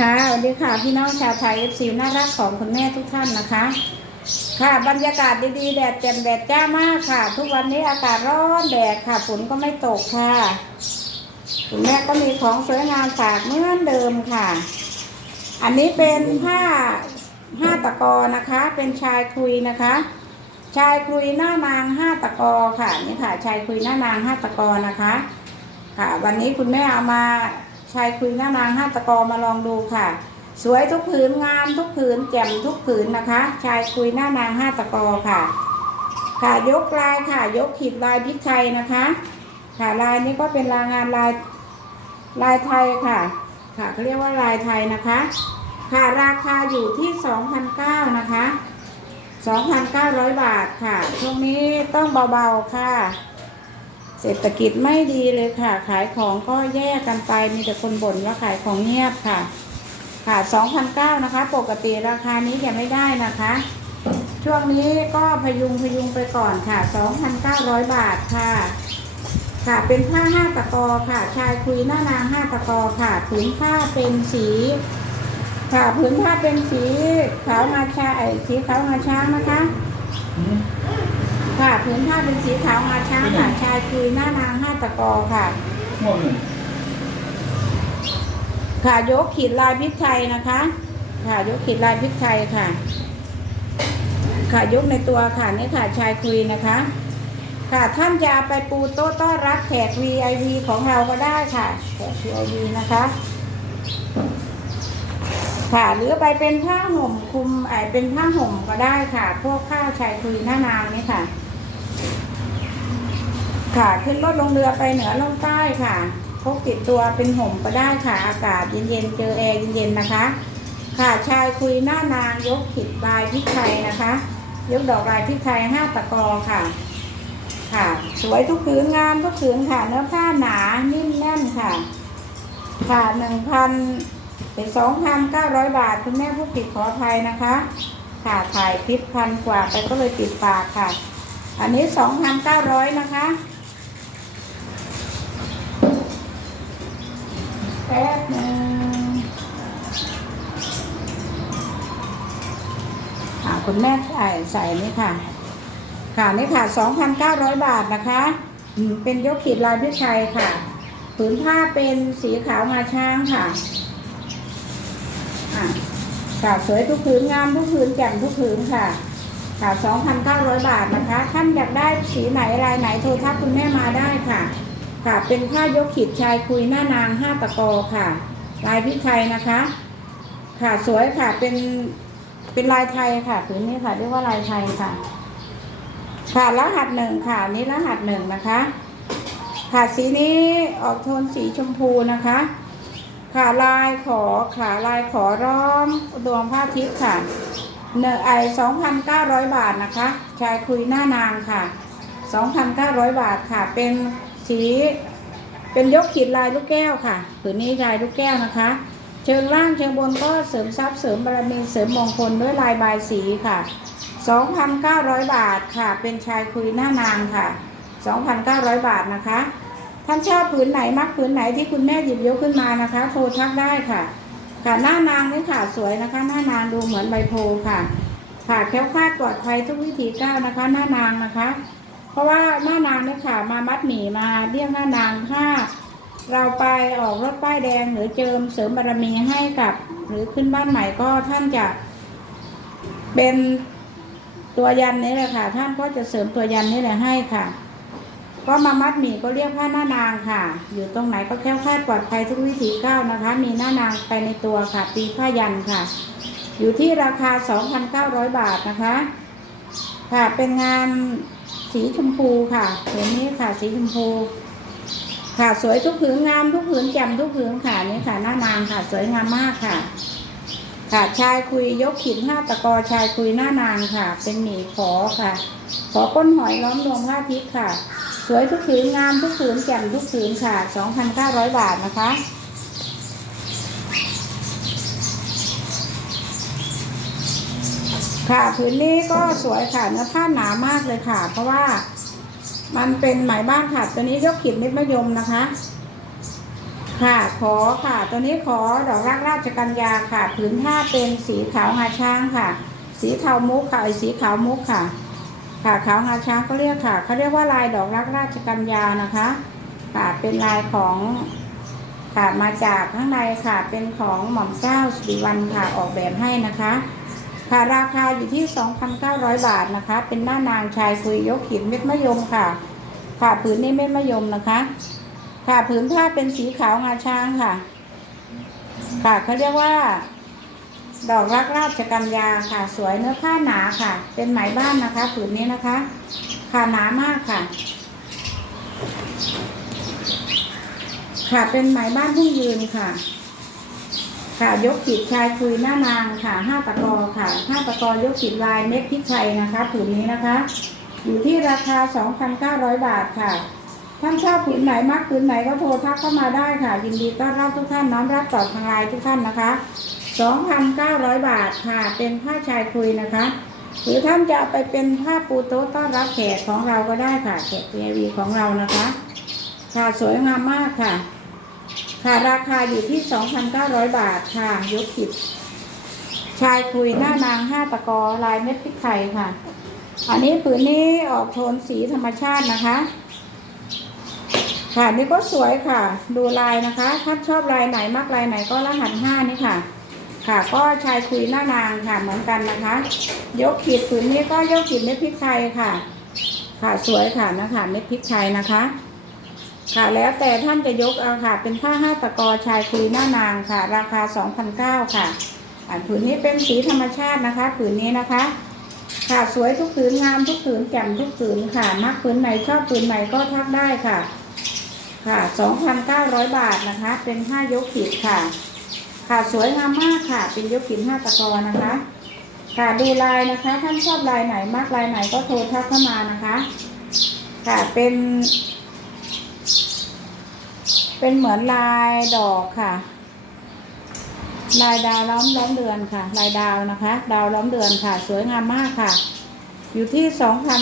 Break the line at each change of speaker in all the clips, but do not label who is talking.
ค่ะสวัสดีค่ะพี่น้องชาวไทยเอฟซีน่ารักของคุณแม่ทุกท่านนะคะ ค่ะบรรยากาศดีๆแดดแจ่มแดดจ้ามากค่ะ ทุกวันนี้อากาศร้อนแดดค่ะฝนก็ไม่ตกค่ะคุณแม่ก็มีของสวยงามฝากเหมือนเดิมค่ะ อันนี้เป็นผ้าห้าตะกอนะคะ เป็นชายคุยนะคะ ชายคุยหน้านางห้าตะกอค่ะนี่ค่ะ ชายคุยหน้านางห้าตะกอนะคะ ค่ะ วันนี้คุณแม่เอามา ชายคุยหน้านางห้าตะกอมาลองดูค่ะ สวยทุกผืนงามทุกผืนแจ่มทุกผืนนะคะ ชายคุยหน้านางห้าตะกอค่ะ ค่ะยกลายค่ะ ยกขีดลายพริกไทยนะคะ ค่ะลายนี้ก็เป็นลายงานลายลายไทยค่ะ ค่ะเขาเรียกว่าลายไทยนะคะ ค่ะราคาอยู่ที่2,009นะคะ2,900 บาทค่ะช่วงนี้ต้องเบาๆค่ะ เศรษฐกิจไม่ดีเลยค่ะ ขายของก็แย่กันไป มีแต่คนบ่นว่าขายของเงียบค่ะ ค่ะ2,009นะคะ ปกติราคานี้จะไม่ได้นะคะ ช่วงนี้ก็พยุงพยุงไปก่อนค่ะ2,900 บาทค่ะ ค่ะ เป็นผ้าห้าตะกอค่ะ ชายคุยหน้านางห้าตะกอค่ะผืนผ้าเป็นสี ค่ะผืนผ้าเป็นสีขาวงาช้าไอ้สีขาวงาช้างนะคะ ค่ะผืนผ้าเป็นสีขาวงาช้างค่ะชายคุยหน้านางห้าตะกอค่ะ
ง่วงหนึ่ง
ค่ะยกขีดลายพริกไทยนะคะ ค่ะยกขีดลายพริกไทยค่ะ ค่ะยกในตัวค่ะนี่ค่ะชายคุยนะคะ ค่ะท่านจะเอาไปปูโต๊ะต้อนรับแขก VIP ของเราก็ได้ค่ะแขก VIP นะคะ ค่ะหรือไปเป็นผ้าห่มคลุมไอเป็นผ้าห่มก็ได้ค่ะ พวกผ้าชายคุยหน้านางนี่ค่ะ ค่ะ ขึ้นรถลงเรือไปเหนือล่องใต้ค่ะพกติดตัวเป็นห่มก็ได้ค่ะ อากาศเย็นๆ เจอแอร์เย็นๆ นะคะ ค่ะชายคุยหน้านางยกขีดลายพริกไทยนะคะ ยกดอกลายพริกไทยห้าตะกอค่ะ ค่ะ สวยทุกผืนงามทุกผืนค่ะ เนื้อผ้าหนานิ่มแน่นค่ะ ค่ะหนึ่งพันเป็นสองพันเก้าร้อยบาท คุณแม่ผู้ผิดขออภัยนะคะ ค่ะถ่ายคลิปพันกว่าไปก็เลยปิดปากค่ะ อันนี้สองพันเก้าร้อยนะคะ แป๊บนึงค่ะคุณแม่ใส่ใส่นี่ค่ะ ค่ะนี่ค่ะ 2,900 บาทนะคะเป็นยกขีดลายพิชัยค่ะ ผืนผ้าเป็นสีขาวงาช้างค่ะอะค่ะสวยทุกผืนงามทุกผืนแจ่มทุกผืนค่ะ ค่ะ 2,900 บาทนะคะ ท่านอยากได้สีไหนลายไหนโทรทักคุณแม่มาได้ค่ะ ค่ะ เป็นผ้ายกขีดชายคุยหน้านางห้าตะกอค่ะ ลายพิชัยนะคะ ค่ะสวยค่ะเป็นเป็นลายไทยค่ะผืนนี้ค่ะเรียกว่าลายไทยค่ะ ค่ะรหัสหนึ่งค่ะนี่รหัสหนึ่งนะคะ ค่ะสีนี้ออกโทนสีชมพูนะคะ ค่ะลายขอค่ะลายขอร้อมดวงผ้าทิพย์ค่ะเนอไอสองพันเก้าร้อยบาทนะคะ ชายคุยหน้านางค่ะสองพันเก้าร้อยบาทค่ะเป็น สีเป็นยกขีดลายลูกแก้วค่ะผืนนี้ลายลูกแก้วนะคะ เชิงล่างเชิงบนก็เสริมทรัพย์เสริมบารมีเสริมมงคลด้วยลายบายสีค่ะ 2,900 บาทค่ะ เป็นชายคุยหน้านางค่ะ 2,900 บาทนะคะ ท่านชอบผืนไหนมักผืนไหนที่คุณแม่หยิบยกขึ้นมานะคะ โทรทักได้ค่ะ ค่ะหน้านางนี่ค่ะสวยนะคะ หน้านางดูเหมือนใบโพค่ะค่ะแค้วคลาดปลอดภัยทุกวิถีก้าวนะคะ หน้านางนะคะ ราะว่าหน้านางเนี่ยค่ะ มามัดหมี่มาเรียกหน้านางถ้าเราไปออกรถป้ายแดงหรือเจิมเสริมบารมีให้กับ หรือขึ้นบ้านใหม่ก็ท่านจะเป็นตัวยันนี้แหละค่ะ ท่านก็จะเสริมตัวยันนี่แหละให้ค่ะ ก็มามัดหมี่ก็เรียกผ้าหน้านางค่ะ อยู่ตรงไหนก็แคล้วคลาดปลอดภัยทุกวิถีก้าวนะคะ มีหน้านางไปในตัวค่ะปีผ้ายันค่ะ อยู่ที่ราคา 2,900 บาทนะคะ ค่ะเป็นงาน สีชมพูค่ะผืนนี้ค่ะสีชมพู ค่ะสวยทุกผืนงามทุกผืนแจ่มทุกผืนค่ะนี่ค่ะ หน้านางค่ะ สวยงามมากค่ะ ค่ะชายคุยยกขีดห้าตะกอชายคุยหน้านางค่ะ เป็นหมีขอค่ะ ขอก้นหอยล้อมรวมผ้าทิพย์ค่ะ สวยทุกผืนงามทุกผืนแจ่มทุกผืนค่ะ2,900บาทนะคะ ค่ะผืนนี้ก็สวยค่ะเนื้อผ้าหนามากเลยค่ะ เพราะว่ามันเป็นไหมบ้านค่ะ ตัวนี้ยกขีดเม็ดมะยมนะคะ ค่ะขอค่ะ ตัวนี้ขอดอกรักราชกัญญาค่ะ ผืนผ้าเป็นสีขาวงาช้างค่ะ สีเทามุกค่ะไอสีขาวมุกค่ะ ค่ะขาวงาช้างก็เรียกค่ะเขาเรียกว่าลายดอกรักราชกัญญานะคะ ค่ะเป็นลายของค่ะมาจากข้างในค่ะเป็นของหม่อมเจ้าสิริวัลค่ะออกแบบให้นะคะ ค่ะราคาอยู่ที่ 2,900 บาทนะคะ เป็นหน้านางชายคุยยกหินเม็ดมะยมค่ะ ค่ะผืนนี้เม็ดมะยมนะคะ ค่ะผืนผ้าเป็นสีขาวงาช้างค่ะ ค่ะเขาเรียกว่า ดอกรักราชกัญญาค่ะ สวยเนื้อผ้าหนาค่ะ เป็นไหมบ้านนะคะ ผืนนี้นะคะ ค่ะหนามากค่ะ ค่ะเป็นไหมบ้านทุ่งยืนค่ะ ค่ะยกขีดชายคุยหน้านางค่ะห้าตะกอค่ะห้าตะกอยกขีดลายเม็ดพริกไทยนะคะผืนนี้นะคะ อยู่ที่ราคา 2,900 บาทค่ะท่านชอบผืนไหนมากผืนไหนก็โทรทักเข้ามาได้ค่ะ ยินดีต้อนรับทุกท่านน้อมรับต่อทางไลน์ทุกท่านนะคะ 2,900 บาทค่ะ เป็นผ้าชายคุยนะคะ หรือท่านจะเอาไปเป็นผ้าปูโต๊ะต้อนรับแขกของเราก็ได้ค่ะแขก VIP ของเรานะคะ ค่ะสวยงามมากค่ะ ค่ะราคาอยู่ที่ 2,900 บาทค่ะยกขิด ชายคุยหน้านางห้าตะกอลายเม็ดพริกไทยค่ะ อันนี้ผืนนี้ออกโทนสีธรรมชาตินะคะ ค่ะนี่ก็สวยค่ะ ดูลายนะคะถ้าชอบลายไหนมากลายไหนก็รหัสห้านี่ค่ะ ค่ะก็ชายคุยหน้านางค่ะเหมือนกันนะคะ ยกขีดผืนนี้ก็ยกขีดเม็ดพริกไทยค่ะ ค่ะสวยค่ะนะคะเม็ดพริกไทยนะคะ ค่ะแล้วแต่ท่านจะยกเอาค่ะ เป็นผ้าห้าตะกอชายคุยหน้านางค่ะ ราคา2,009ค่ะอ่าผืนนี้เป็นสีธรรมชาตินะคะ ผืนนี้นะคะ ค่ะสวยทุกผืนงามทุกผืนแจ่มทุกผืนค่ะมักผืนไหนชอบผืนไหนก็ทักได้ค่ะ ค่ะ2,900 บาทนะคะ เป็นผ้ายกขีดค่ะ ค่ะสวยงามมากค่ะ เป็นยกขีดห้าตะกอนะคะ ค่ะดูลายนะคะท่านชอบลายไหนมากลายไหนก็โทรทักเข้ามานะคะ ค่ะเป็น เป็นเหมือนลายดอกค่ะ ลายดาวล้อมล้อมเดือนค่ะ ลายดาวนะคะ ดาวล้อมเดือนค่ะ สวยงามมากค่ะ อยู่ที่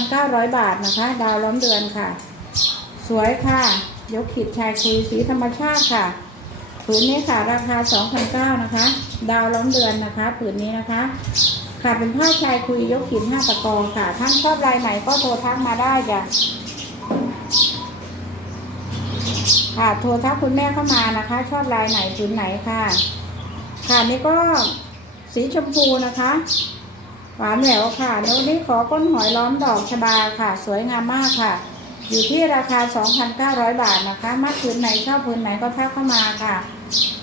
2,900บาทนะคะ ดาวล้อมเดือนค่ะ สวยค่ะ ยกขีดชายคุยสีธรรมชาติค่ะ ผืนนี้ค่ะ ราคา2,900นะคะ ดาวล้อมเดือนนะคะ ผืนนี้นะคะค่ะเป็นผ้าชายคุยยกขีดห้าตะกอค่ะท่านชอบลายไหนก็โทรทักมาได้จ้ะ ค่ะโทรทักคุณแม่เข้ามานะคะ ชอบลายไหนผืนไหนค่ะ ค่ะนี่ก็สีชมพูนะคะ หวานแหววค่ะแล้วนี่ขอก้นหอยล้อมดอกชบาค่ะ สวยงามมากค่ะ อยู่ที่ราคา 2,900 บาทนะคะมัดผืนไหนชอบผืนไหนก็ทักเข้ามาค่ะ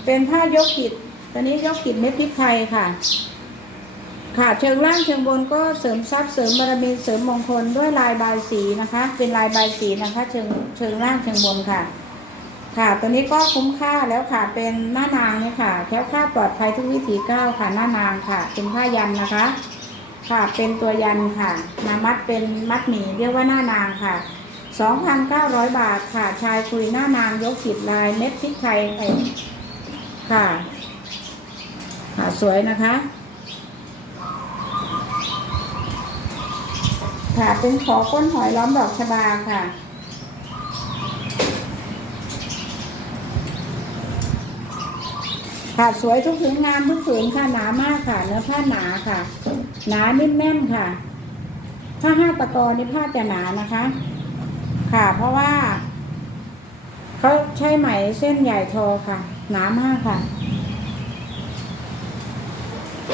เป็นผ้ายกขิดตัวนี้ยกขิดเม็ดพริกไทยค่ะค่ะเชิงล่างเชิงบนก็เสริมทรัพย์เสริมบารมีเสริมมงคลด้วยลายบายสีนะคะ เป็นลายบายสีนะคะ เชิงเชิงล่างเชิงบนค่ะ ค่ะ ตัวนี้ก็คุ้มค่าแล้วค่ะ เป็นหน้านางเนี่ยค่ะ แค้วคลาปลอดภัยทุกวิถีก้าวค่ะ หน้านางค่ะ เป็นผ้ายันนะคะ ค่ะ เป็นตัวยันค่ะนามัดเป็นมัดหมี่เรียกว่าหน้านางค่ะ 2,900 บาทค่ะ ชายคุยหน้านางยกขีดลายเม็ดพริกไทยไปค่ะ ค่ะ สวยนะคะ ค่ะ เป็นขอก้นหอยล้อมดอกชบาค่ะ ค่ะสวยทุกผืนงามทุกผืนค่ะหนามากค่ะ เนื้อผ้าหนาค่ะ หนานิ่มแน่นค่ะผ้าห้าตะกอนี่ผ้าจะหนานะคะ ค่ะเพราะว่าเขาใช้ไหมเส้นใหญ่ทอค่ะ หนามากค่ะ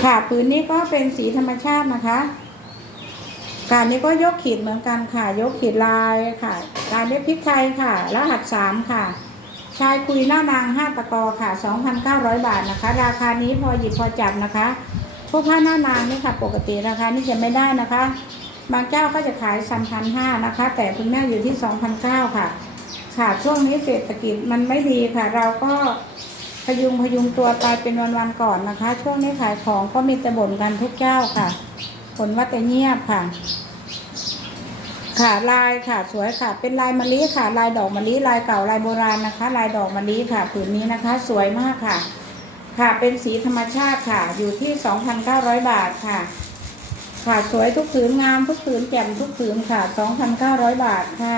ค่ะผืนนี้ก็เป็นสีธรรมชาตินะคะการนี้ก็ยกขีดเหมือนกันค่ะ ยกขีดลายค่ะลายเล็บพริกไทยค่ะ รหัสสามค่ะ ชายคุยหน้านางห้าตะกอค่ะ 2,900 บาทนะคะ ราคานี้พอหยิบพอจับนะคะ พวกผ้าหน้านางนี่ค่ะ ปกติราคานี้จะไม่ได้นะคะ บางเจ้าก็จะขาย3,500นะคะ แต่คุณแม่อยู่ที่2,900ค่ะ ค่ะช่วงนี้เศรษฐกิจมันไม่ดีค่ะ เราก็พยุงพยุงตัวไปเป็นวันๆก่อนนะคะ ช่วงนี้ขายของก็มีแต่บ่นกันทุกเจ้าค่ะผลว่าแต่เงียบค่ะ ค่ะลายค่ะสวยค่ะ เป็นลายมะลิค่ะ ลายดอกมะลิลายเก่าลายโบราณนะคะ ลายดอกมะลิค่ะผืนนี้นะคะ สวยมากค่ะ ค่ะเป็นสีธรรมชาติค่ะ อยู่ที่ 2,900 บาทค่ะ ค่ะสวยทุกผืนงามทุกผืนแจ่มทุกผืนค่ะ 2,900 บาทค่ะ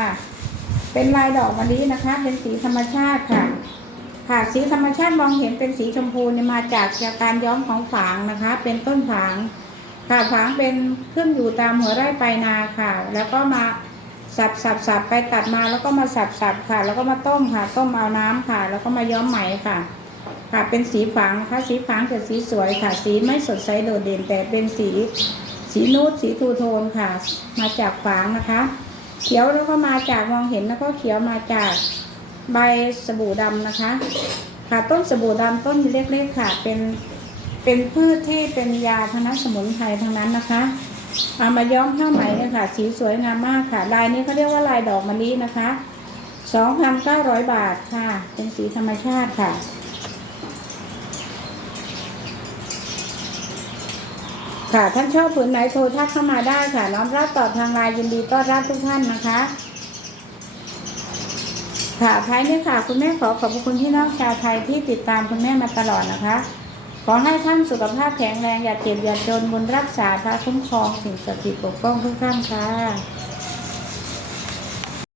เป็นลายดอกมะลินะคะ เป็นสีธรรมชาติค่ะคค่ะสีธรรมชาติมองเห็นเป็นสีชมพูเนี่ยมาจากจากการย้อมของฝางนะคะ เป็นต้นฝาง ค่ะฝางเป็นขึ้นอยู่ตามหัวไร่ปลายนาค่ะ แล้วก็มาสับสับสับไปตัดมาแล้วก็มาสับสับค่ะ แล้วก็มาต้มค่ะ ต้มเอาน้ำค่ะ แล้วก็มาย้อมไหมค่ะ ค่ะเป็นสีฝางนะคะสีฝางจะสีสวยค่ะ สีไม่สดใสโดดเด่นแต่เป็นสี สีนูดสีทูโทนค่ะ มาจากฝางนะคะ เขียวแล้วก็มาจากมองเห็นแล้วก็เขียวมาจากใบสบู่ดำนะคะ ค่ะต้นสบู่ดำต้นเล็กๆค่ะ เป็น เป็นพืชที่เป็นยาทางนั้นสมุนไพรทั้งนั้นนะคะ เอามาย้อมผ้าไหมเนี่ยค่ะ สีสวยงามมากค่ะ ลายนี้เขาเรียกว่าลายดอกมะลินะคะ2,900 บาทค่ะ เป็นสีธรรมชาติค่ะค่ะท่านชอบผืนไหนโทรทักเข้ามาได้ค่ะ น้อมรับตอบทางไลน์ยินดีต้อนรับทุกท่านนะคะ ค่ะท้ายนี้ค่ะ คุณแม่ขอขอบคุณพี่น้องชาวไทยที่ติดตามคุณแม่มาตลอดนะคะ ขอให้ท่านสุขภาพแข็งแรงอย่าเจ็บอย่าจนบุญรักษาพระคุ้มครองสิ่งศักดิ์สิทธิ์ปกป้องทุกท่านค่ะ